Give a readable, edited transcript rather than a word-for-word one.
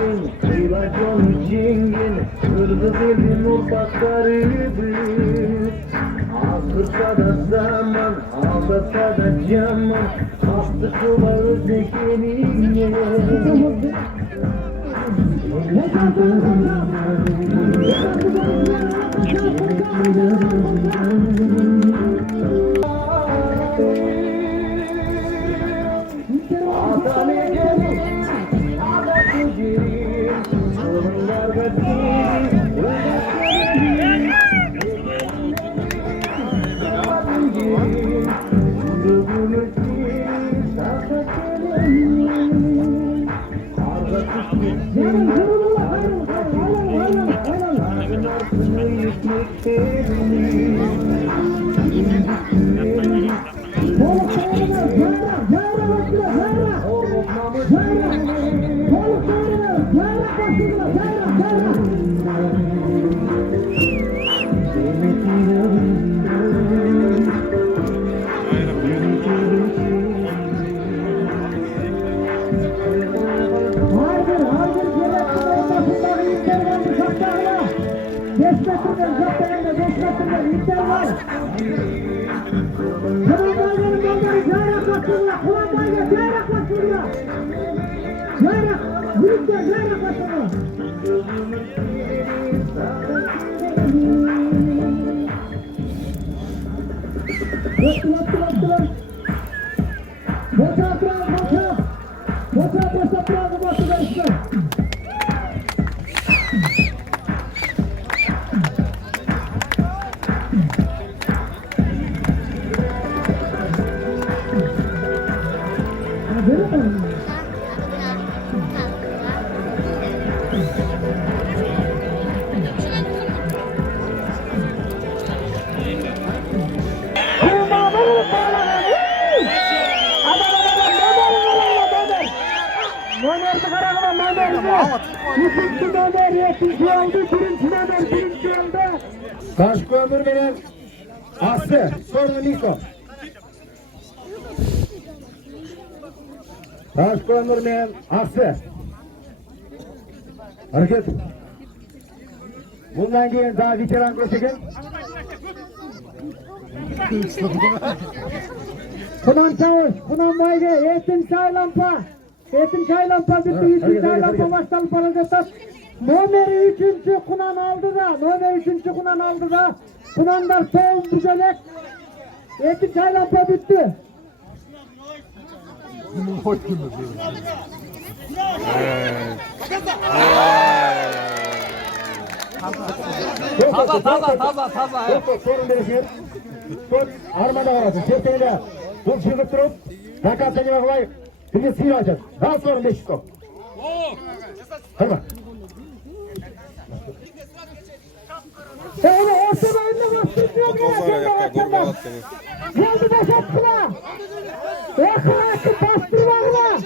Yengin, ilacın cingin, kırdı belin ufaklarıdır. Ağırsa da zaman, ağlasa da caman, hastı kulağı tekeninle. Taşkömür benim Aslı, sorun Niko. Taşkömür benim Aslı. Hareket. Bundan keyin daha veteran koşagan. Kunan Çavuş, Kunan Bayge, Yetim Çaylampa. Yetim Çaylampa bitti, Yetim Çaylampa baştan paracatat. Numara 3. Kunan aldı da, numara 3. Kunan aldı da. Kunanlar soğuk düzelek. Yetim Çaylampa bitti. Taza. Sorun verirsin. Armada varasın. Çefteliyle bu çığlık durup rakat seni kolay bir sıyır açacağız. Daha sorun 5 kop. Hadi bak. Öyle orta boyunda bastırmıyor mu? Geldi boşalttılar. Yakın açıp bastırmakla.